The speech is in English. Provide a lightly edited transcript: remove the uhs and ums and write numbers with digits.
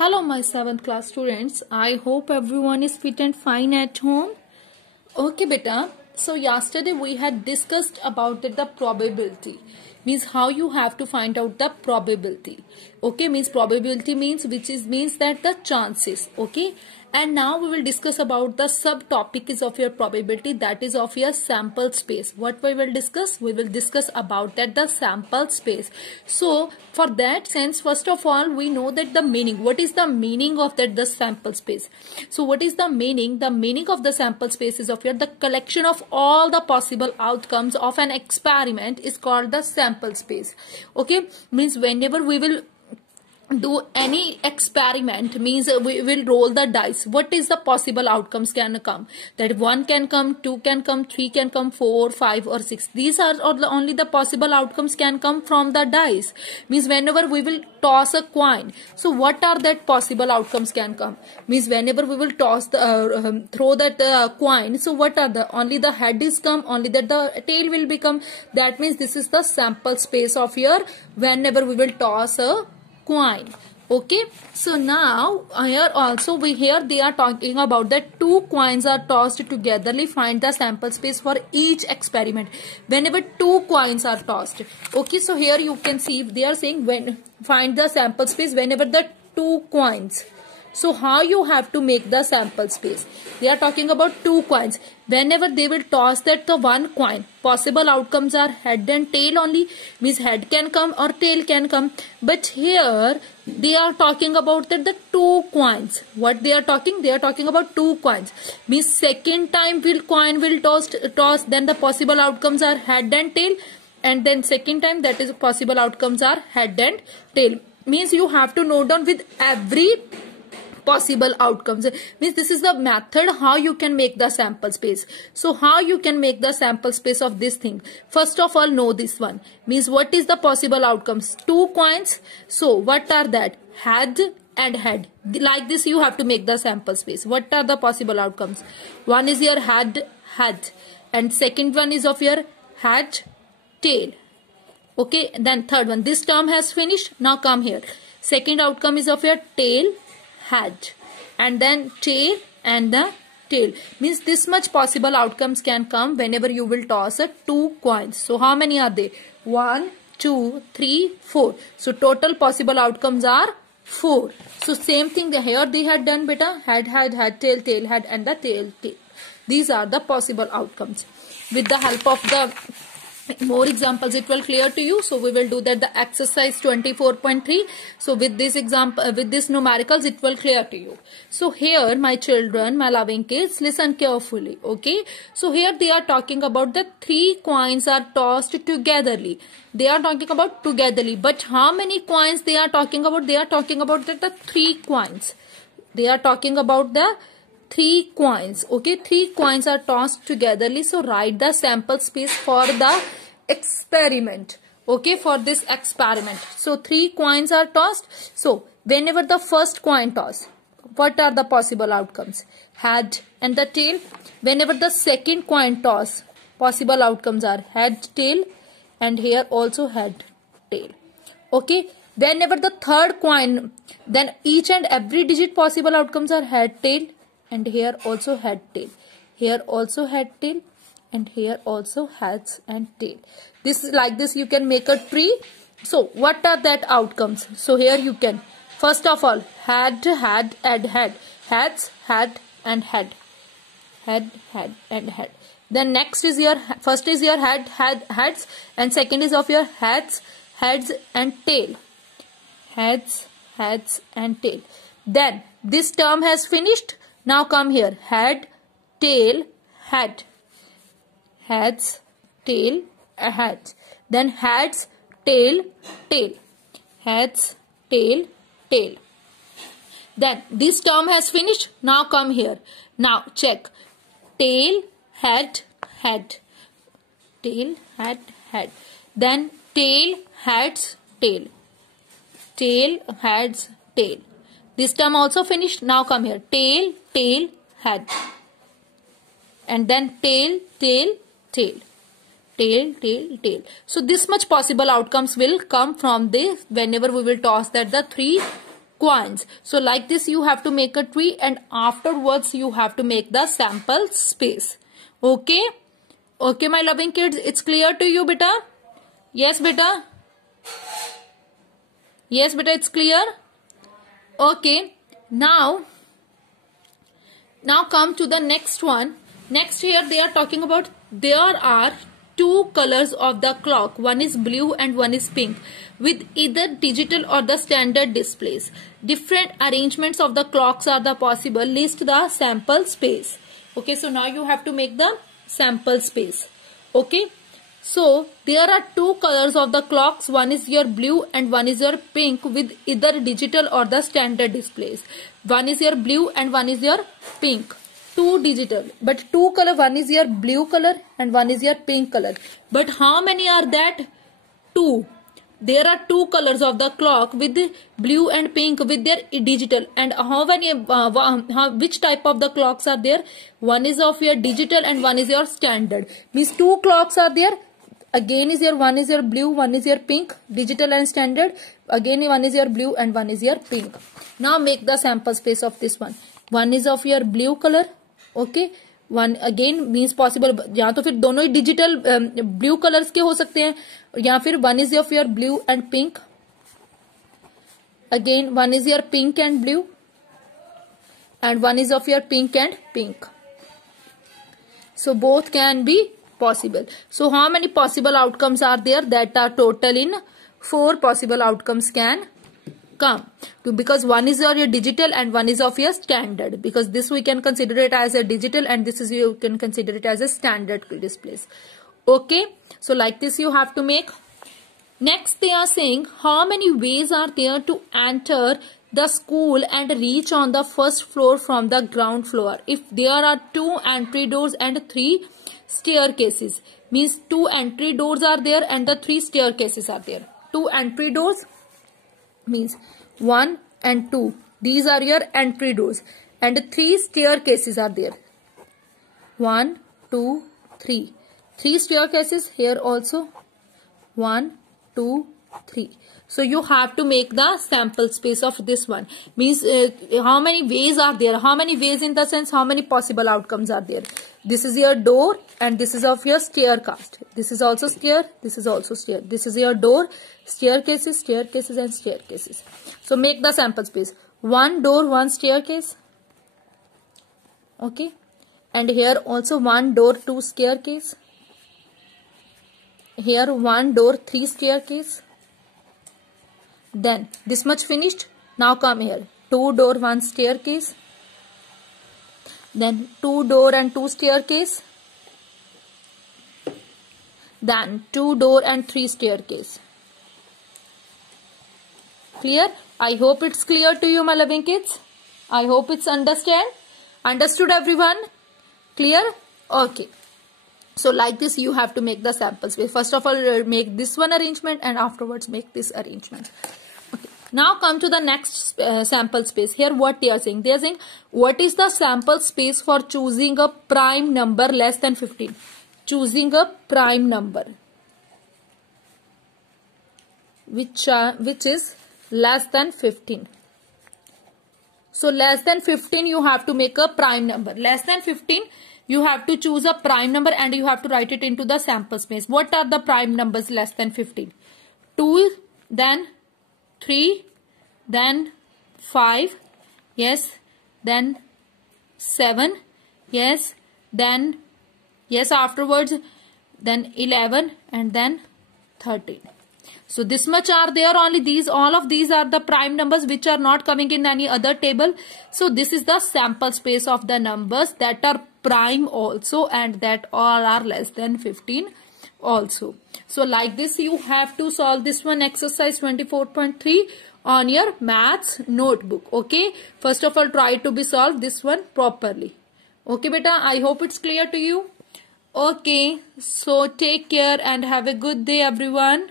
Hello my 7th class students. I hope everyone is fit and fine at home. Okay beta. So yesterday we had discussed about the probability. Means how you have to find out the probability. Okay, means probability means means that the chances. Okay. And now we will discuss about the subtopic is of your probability, that is of your sample space. What we will discuss? We will discuss about that the sample space. So for that sense, first of all, we know that the meaning. What is the meaning of that the sample space? So what is the meaning? The meaning of the sample space is of your the collection of all the possible outcomes of an experiment is called the sample space. Okay, means whenever we will do any experiment, means we will roll the dice. What is the possible outcomes can come? That 1 can come, 2 can come, 3 can come, 4, 5 or 6. These are only the possible outcomes can come from the dice. Means whenever we will toss a coin, so what are that possible outcomes can come? Means whenever we will toss the throw that coin, so what are the only the head is come, only that the tail will become. That means this is the sample space of your whenever we will toss a coin. Okay, so now here they are talking about that 2 coins are tossed togetherly. Find the sample space for each experiment whenever 2 coins are tossed. Okay, so here you can see they are saying when find the sample space whenever the 2 coins. So how you have to make the sample space? They are talking about 2 coins. Whenever they will toss that the 1 coin, possible outcomes are head and tail only. Means head can come or tail can come. But here they are talking about that the 2 coins. What they are talking? They are talking about 2 coins. Means second time coin will toss, then the possible outcomes are head and tail. And then second time that is possible outcomes are head and tail. Means you have to note down with every possible outcomes. Means this is the method how you can make the sample space. So how you can make the sample space of this thing? First of all, know this one. Means what is the possible outcomes? 2 coins. So what are that? Head and head. Like this you have to make the sample space. What are the possible outcomes? One is your head, and second one is of your head, tail. Okay, then third one. This term has finished. Now come here. Second outcome is of your tail, head, and then tail and the tail. Means this much possible outcomes can come whenever you will toss a 2 coins. So how many are they? 1, 2, 3, 4. So total possible outcomes are 4. So same thing here they had done beta. Head, tail, head, and the tail. These are the possible outcomes. With the help of the more examples it will clear to you. So we will do that the exercise 24.3. So with this example, with this numericals it will clear to you. So here my children, my loving kids, listen carefully. Okay, so here they are talking about the 3 coins are tossed togetherly. They are talking about togetherly, but how many coins they are talking about? They are talking about the 3 coins. They are talking about the 3 coins. Okay, 3 coins are tossed togetherly. So write the sample space for the experiment. Okay, for this experiment. So 3 coins are tossed. So whenever the first coin toss, what are the possible outcomes? Head and the tail. Whenever the second coin toss, possible outcomes are head, tail, and here also head, tail. Okay, whenever the third coin, then each and every digit possible outcomes are head, tail, and here also head, tail, here also head, tail, and here also heads and tail. This is like this you can make a tree. So what are that outcomes? So here you can first of all head and head, heads, head and head, head and head. Then next is your first is your heads, and second is of your heads and tail, heads and tail. Then this term has finished. Now come here, head, tail, head, heads, tail, heads. Then heads, tail, heads, tail. Then this term has finished. Now come here. Now check, tail, head, tail, head. Then tail, heads, tail, heads, tail. This term also finished. Now come here. Tail, head. And then tail. So this much possible outcomes will come from this whenever we will toss that the 3 coins. So like this you have to make a tree, and afterwards you have to make the sample space. Okay. Okay, my loving kids, it's clear to you, beta? Yes, beta? Yes, beta, it's clear? Okay. Now come to the next one. Next here they are talking about there are two colors of the clock. One is blue and one is pink, with either digital or the standard displays. Different arrangements of the clocks are the possible. List the sample space. Okay, so now you have to make the sample space. Okay, so there are two colors of the clocks. One is your blue and one is your pink, with either digital or the standard displays. One is your blue and one is your pink. Two digital, but two color. One is your blue color and one is your pink color. But how many are that? Two. There are two colors of the clock with blue and pink with their digital. And how many? Which type of the clocks are there? One is of your digital and one is your standard. Means two clocks are there. Again is your one is your blue, one is your pink, digital and standard. Again one is your blue and one is your pink. Now make the sample space of this one. One is of your blue color. Okay, one again means possible, या तो फिर दोनों ही digital blue colours के हो सकते हैं, या फिर one is of your blue and pink, again one is your pink and blue, and one is of your pink and pink. So both can be possible. So how many possible outcomes are there? That are total in 4 possible outcomes can come. Because one is your digital and one is of your standard. Because this we can consider it as a digital and this is you can consider it as a standard displays. Okay. So like this you have to make. Next they are saying how many ways are there to enter the school and reach on the first floor from the ground floor. If there are 2 entry doors and 3 staircases, means 2 entry doors are there and the 3 staircases are there. 2 entry doors means 1 and 2. These are your entry doors and 3 staircases are there. 1, 2, 3. 3 staircases here also. 1, 2, 3. So you have to make the sample space of this one. Means how many ways are there? How many ways in the sense how many possible outcomes are there? This is your door and this is of your staircase. This is also stair. This is also stair. This is your door, staircases, staircases and staircases. So make the sample space. 1 door, 1 staircase. Okay. And here also 1 door, 2 staircase. Here 1 door, 3 staircase. Then this much finished. Now come here. 2 door, 1 staircase. Then 2 door and 2 staircase. Then 2 door and 3 staircase. Clear? I hope it's clear to you, my loving kids. I hope it's understood everyone. Clear? Okay. So like this you have to make the sample space. First of all make this one arrangement and afterwards make this arrangement. Okay. Now come to the next sample space. Here what they are saying? They are saying what is the sample space for choosing a prime number less than 15? Choosing a prime number which is less than 15. So less than 15 you have to make a prime number. Less than 15 you have to choose a prime number and you have to write it into the sample space. What are the prime numbers less than 15? 2, then 3, then 5, yes, then 7, yes, then, yes, afterwards, then 11 and then 13. So this much are there only. These, all of these are the prime numbers which are not coming in any other table. So this is the sample space of the numbers that are prime also and that all are less than 15 also. So like this you have to solve this one, exercise 24.3 on your maths notebook. Okay. First of all try to be solved this one properly. Okay beta, I hope it's clear to you. Okay. So take care and have a good day everyone.